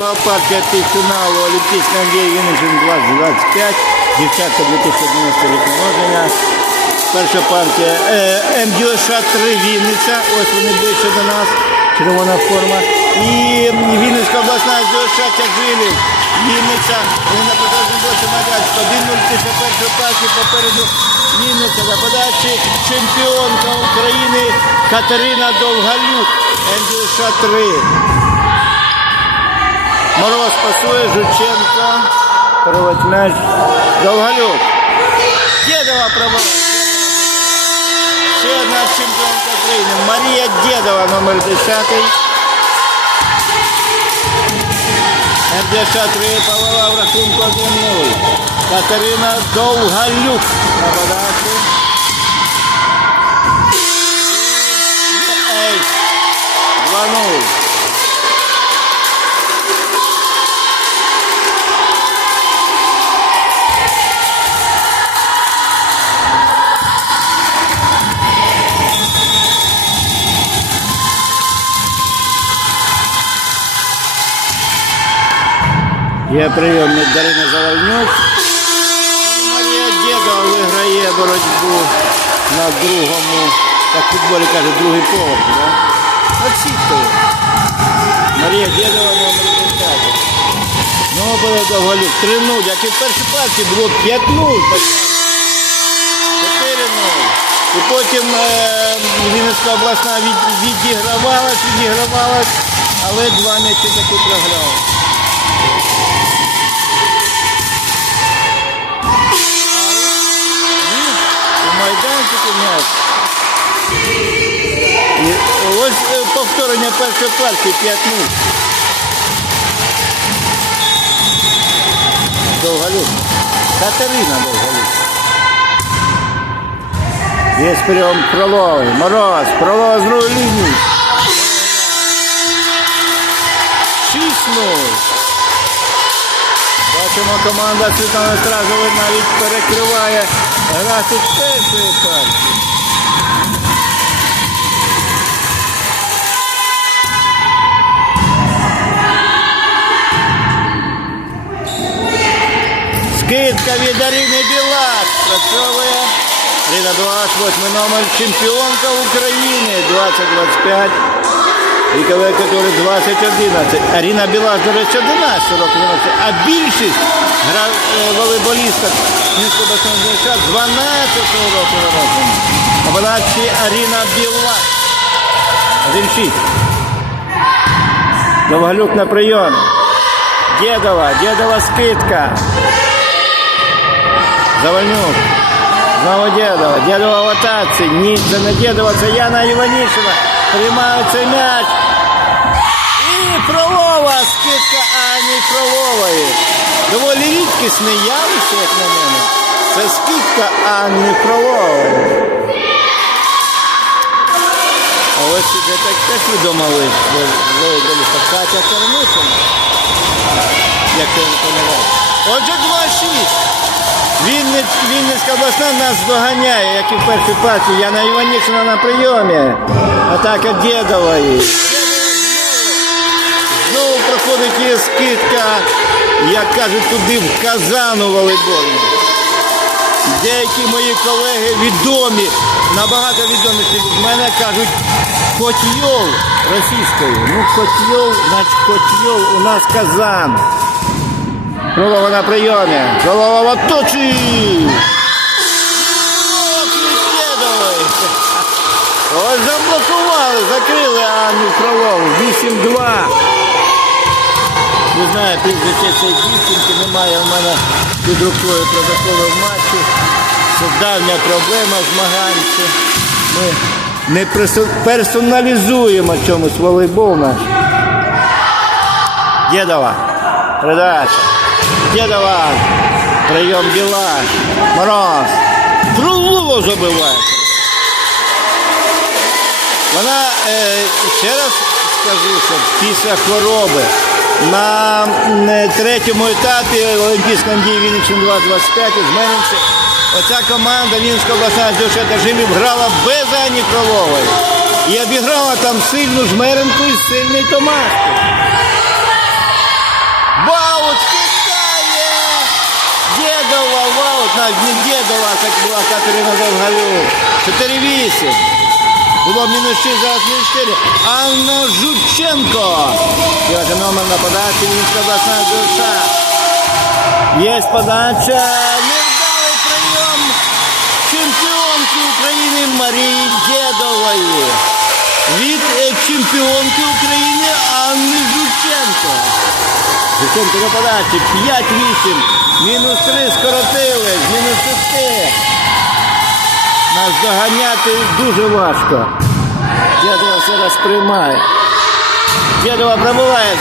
Партія півфіналу Олімпійська Андрій Вінничин 2025, дівчатка 2011 рік. Перша партія е, МДОШ 3 Вінниця, ось вони ближче до нас, червона форма. І Вінницька обласна МДОШ Тяжилів, Вінниця, вони на продовженні бочі майданчик. 1-0 після партії. Попереду Вінниця. На подачі чемпіонка України Катерина Довгалюк, МДОШ 3. Мороз пасує, Жученко, переводить м'яч, Довгалюк. Дєдова пробила. Ще одна чемпіонка України. Марія Дєдова, номер 10. МДШ 3 повела в рахунку 1-0. Катерина Довгалюк на подачу. Ей, 2-0. Є прийомник Дарина Завальнюк. Марія Дєдова виграє боротьбу на другому, так футболі каже, другий поверх. Да? От. Марія Дєдова номер 10. Ну, було довголюк. 3-0, як і в першій партії було 5-0. 4-0. І потім е, Вінницька обласна від, відігравалась, відігравалась, але два м'ячі таки програли. У майданчику м'яч. Ось е, повторення першої партії 5-0. Довголюк. Катерина Довголюк. Є прийом Фроловий. Мороз. Фролова з другої лінії. 6-0. Бачимо, команда Світлана Стражова навіть перекриває графік першої партії. Скидка від Арини Білак. Працьовує. Ріна 28 номер чемпіонка України 2025. Вікове категорії 2011. Аріна Білаш, до речі, 11 років. А більшість гра е, волейболісток Мінського 12 років народження. На подачі Аріна Білаш. 1-6. Довгалюк на прийом. Дєдова, Дєдова скидка. Завальнюк. Знову Дєдова. Дєдова в атаці. Ні, це не Дєдова, це Яна Іванішина. Приймає цей м'яч. Фролова, скидка Ані Фролової. Доволі рідкісне явище, як на мене. Це скидка Ані Фролової. А ось іде так теж відома волейболіста Катя Корнишина. Як не пам'ятаю. Отже, 2-6. Вінниць, Вінницька обласна нас доганяє, як і в першій партії. Яна Іванішина на прийомі. Атака Дєдової. Проходить її скидка, як кажуть, туди в казану волейбольну. Деякі мої колеги відомі, набагато відоміші від мене кажуть котьйол російською. Ну, котьйол, значить котьйол у нас казан. Кролова на прийомі. Кролова в оточі. Ось заблокували, закрили Анну Фролову. 8-2. Не знаю, прізвище цієї дівчинки немає в мене під рукою протоколу матчу. Це давня проблема змаганця. Ми не персоналізуємо чомусь волейбол наш. Дєдова. Передача. Дєдова. Прийом Біла. Мороз. Крулово забиває. Вона, е, ще раз скажу, що після хвороби на е, третьому етапі Олімпійської дії Вінниччини 2025 зменився. Оця команда Вінська обласна з дівчата жимів грала без Ані Кролової. І обіграла там сильну жмеренку і сильний Томашку. Ваут кидає! Дєдова, ваут, навіть не дєдова, так була Катерина Завгалюк. 4-8. Було мінус 6, зараз мінус 4. Анна Жученко. Його номер на подачі Вінська обласна душа. Є подача. Невдалий прийом чемпіонки України Марії Дєдової. Від е, чемпіонки України Анни Жученко. Жученко на подачі 5-8. Мінус 3 скоротили. Мінус 6. Нас доганяти дуже важко. Дядова зараз приймає. Дядова пробуває.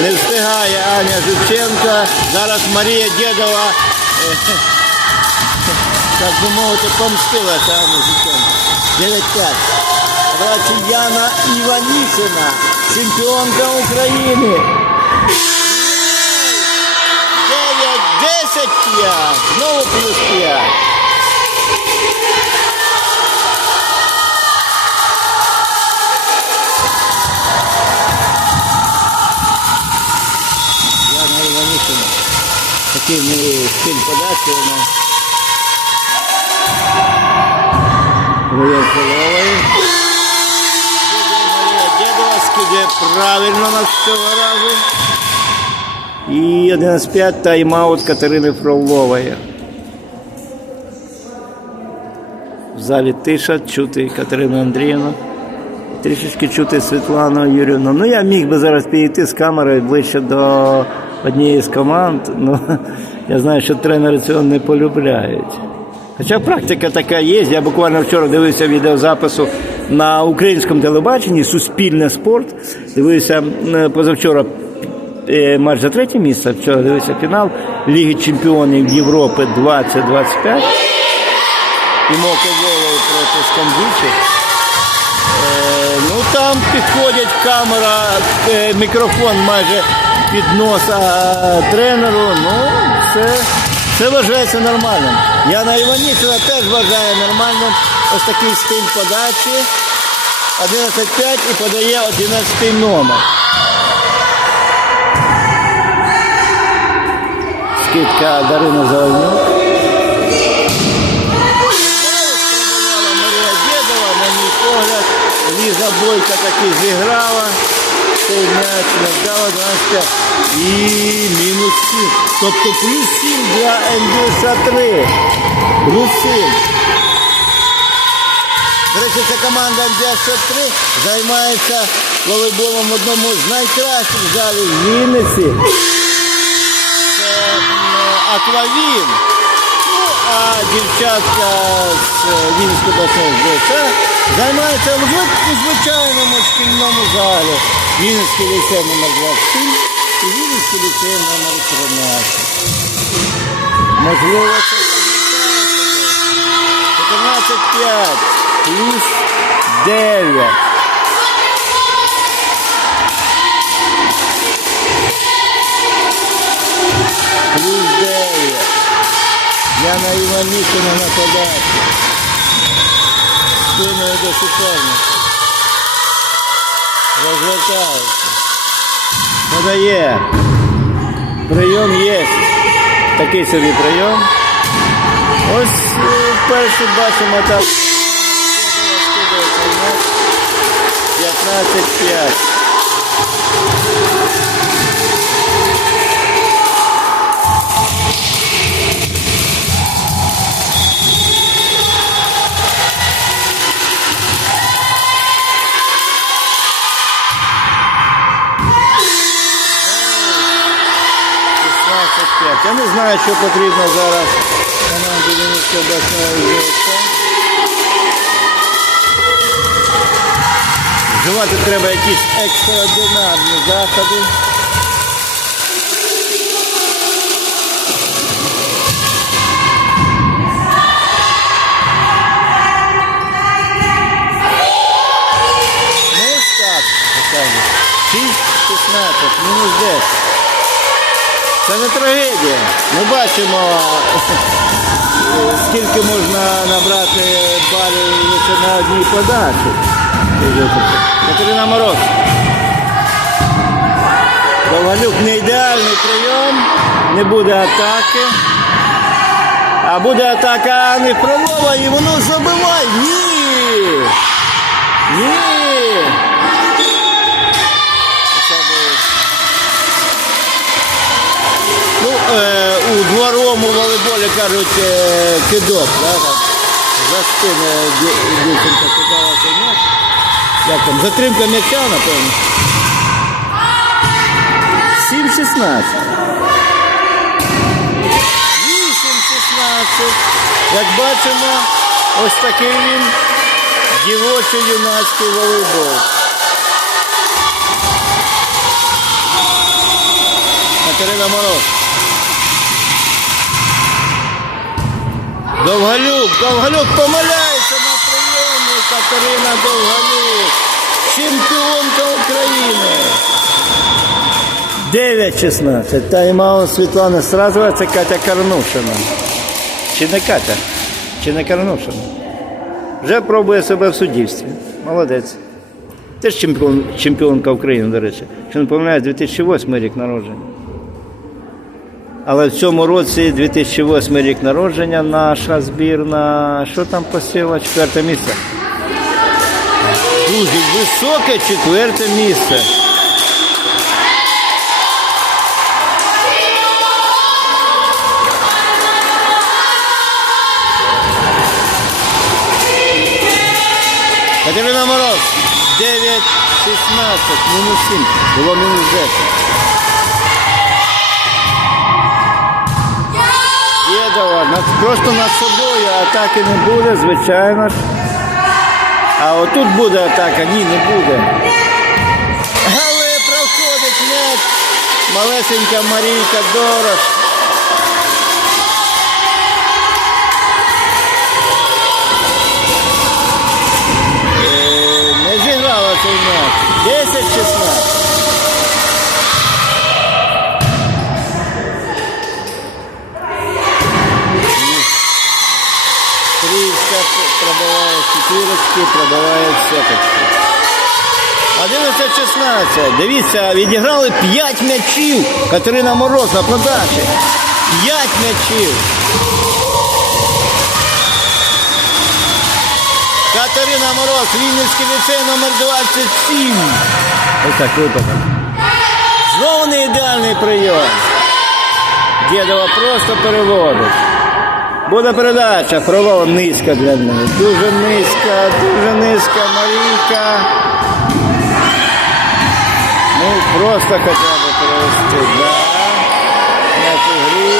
Не встигає Аня Жученка. Зараз Марія Дєдова, е, так би мовити, помстилася Аня Жученко. 9-5. Братці Яна Іванішина, чемпіонка України. 9, 10, 5. Знову плюс 5. Яна Іванішина. Такий в неї стиль подачі вона. Полової. Марія Дєдова правильно на цього разу. І 11-5 тайм-аут Катерини Фролової. В залі тиша, чути Катерину Андріївну. Трішечки чути Світлану Юрівну. Ну, я міг би зараз підійти з камерою ближче до однієї з команд. Ну, я знаю, що тренери цього не полюбляють. Хоча практика така є. Я буквально вчора дивився відеозапису на українському телебаченні Суспільне спорт. Дивився позавчора матч за третє місце. Вчора дивився фінал Ліги Чемпіонів Європи 2025. І Моковолов проти Скандічі. Е, Ну там підходять камера, е, мікрофон майже під носа тренеру. Ну, це, це вважається нормальним. Яна Іванішина теж вважає нормальним ось такий стиль подачі. 11-5 і подає 11 номер. Скидка Дарина Зеленюк. Марія Дєдова, на мій погляд, Ліза Бойка таки зіграла. Цей м'яч вдала 12. І мінус 7. Тобто плюс 7 для НДШ 3. Плюс 7. До речі, ця команда НДШ 3 займається волейболом в одному з найкращих залів в Вінниці. Аквавін. Ну, а дівчатка з Вінського обласного в зв- у звичайному шкільному залі. Вінницький ліцей номер 27 і Вінницький ліцей номер 13. Можливо, це означає, що 14-5 плюс 9. Плюс 9. Яна Іванішина на подачі. Спиною до суперника. Розвертається. Подає. Прийом є. Такий собі прийом. Ось е, перший бачимо так. 15-5. Я не знаю, що потрібно зараз команді Вінницької обласної ЗСК. Вживати треба якісь екстраординарні заходи. Ну ось так, покажу. 6, 16, мінус 10. Це не трагедія. Ми бачимо, скільки можна набрати балів лише на одній подачі. Катерина Мороз. Довгалюк не ідеальний прийом, не буде атаки. А буде атака Ани Фролова і воно забиває. Ні! Ні! Е, у волейболі кажуть е, кидок, да, за спини ді- дівчинка кидала цей м'яч. Як там, затримка м'яча, напевно. 7-16. 8-16. Як бачимо, ось такий він дівочий юнацький волейбол. Катерина Мороз. Довгалюк, Довгалюк помиляється на прийомі. Катерина Довгалюк. Чемпіонка України. 9-16. Тайм-аут Світлани Стразова, це Катя Карнушина. Чи не Катя? Чи не Карнушина? Вже пробує себе в суддівстві. Молодець. Теж чемпіон, чемпіонка України, до речі. Якщо не помиляюсь, 2008 рік народження. Але в цьому році 2008 рік народження наша збірна. Що там посіла? Четверте місце. Дуже високе четверте місце. Катерина Мороз. 9, 16, мінус 7. Було мінус 10. Просто над собою атаки не буде, звичайно ж. А отут буде атака, ні, не буде. Але проходить м'яч. Малесенька Марійка Дорош. Чотирочки, пробиває сеточки. 11-16. Дивіться, відіграли 5 м'ячів. Катерина Мороз на подачі. 5 м'ячів. Катерина Мороз, Вінницький ліцей номер 27. Ось так випадок. Знову не ідеальний прийом. Дєдова просто переводить. Буде передача, Фролова низька для неї. Дуже низька, дуже низька Марійка. Ну, просто хоча б перевести, да. М'яч у грі.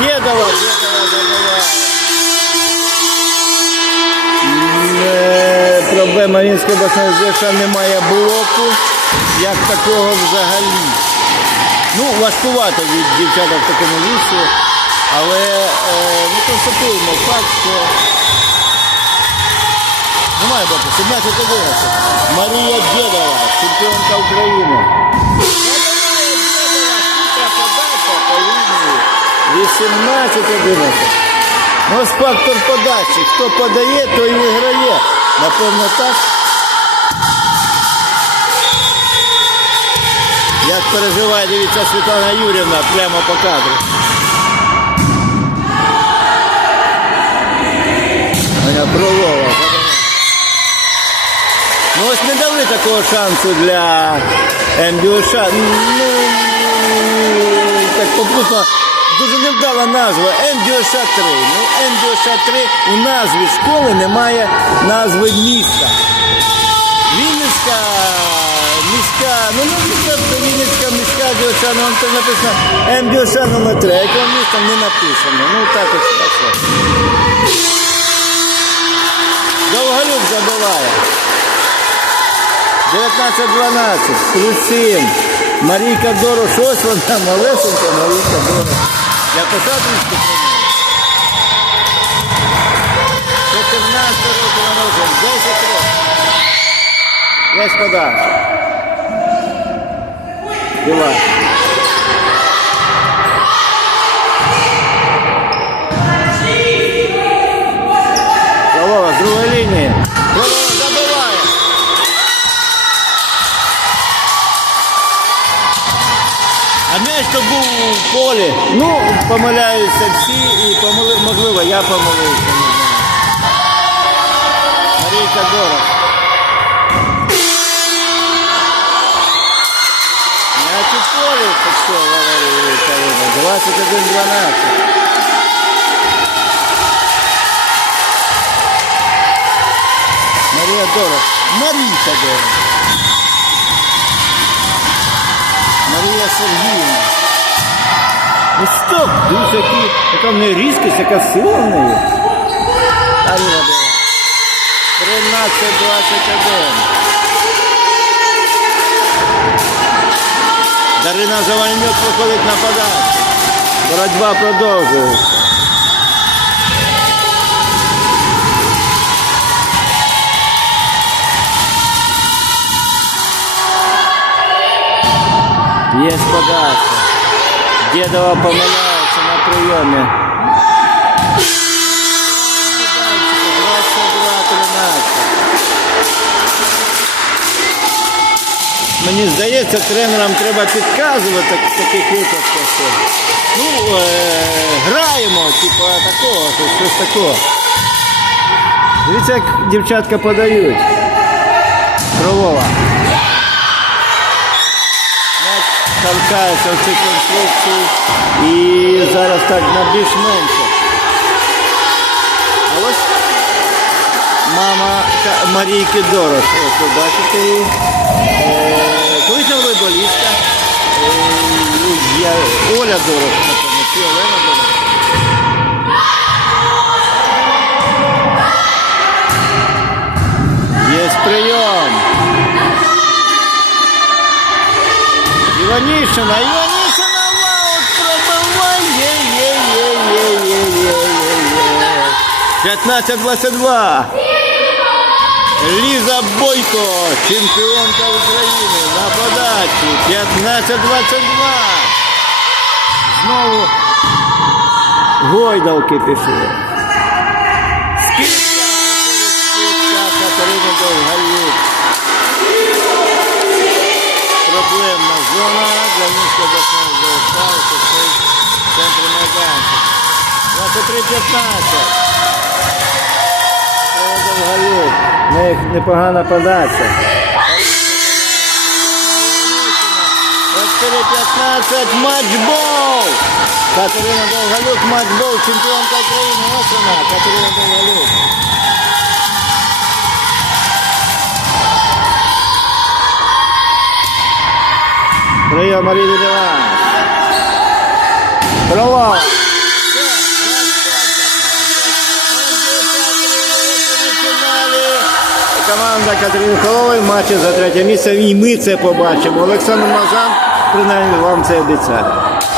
Дєдова, Дєдова забиває. Е, Проблема Вінської обласної ЗШ немає блоку, як такого взагалі. Ну, важкувато від дівчата в такому віці, але е, ми констатуємо факт, що не має 17 11 Марія Дєдова, чемпіонка України. Марія Дєдова, подача по 18 11 Ну, ось фактор подачі. Хто подає, той виграє. Напевно, так. Як переживає, дивіться, Світлана Юрівна прямо по кадру. Аня Бролова. Ну ось не дали такого шансу для МДУШ. Ну, так попутно. Дуже невдала назва МДОШ 3. Ну, МДОШ 3 у назві школи немає назви міста. Вінницька міська, ну не це Вінницька міська ДОШ, ну там написано МДОШ номер 3, якого міста не написано. Ну так ось так. Довголюк забиває. 19-12, плюс 7. Марійка Дорош, ось вона малесенька Марійка Дорош. Я писав трішки про неї. 14 років народження, 10 років. Подача. Біла. Лінії. Забиває. просто був у полі. Ну, помиляються всі і помили, можливо, я помилився. Марійка Дорог. М'яч у полі, так що, Валерій Калина. 21-12. Марія Дорог. Марійка Дорог. Марія Сергіївна. Ну стоп! Дивіться, які, яка в неї різкість, яка сила в неї. Аліна Дорог. 13-21. Дарина Завальнюк проходить нападати. Боротьба продовжується. Є подача. Дедова помиляється на прийомі. 22-13. Мені здається, тренерам треба підказувати так- в таких випадках. що, Ну, е, граємо, типу, такого, щось- щось такого. Дивіться, як дівчатка подають. Кролова. М'яч в цій конструкції і зараз так на більш-менше. А ось мама Марійки Дорож. Ось ви бачите її. Е, Колишня волейболістка. Е, Оля Дорож, напевно, чи Олена Дорож. Є прийом. Іванішина, Іванішина, вау, пробиває, є, є, є, є, є, є, є. 15-22. Ліза Бойко, чемпіонка України на подачі. 15-22. Знову гойдалки пішли. Десна залишається цей центр майданчик. 23-15. В них непогана подача. 24-15 матчбол. Катерина Довгалюк, матчбол, чемпіонка України. Ось вона, Катерина Довгалюк. Прийом Марії Дела. Пролог. Команда Катерини Холової матчі за третє місце. І ми це побачимо. Олександр Мазан принаймні вам це обіцяє.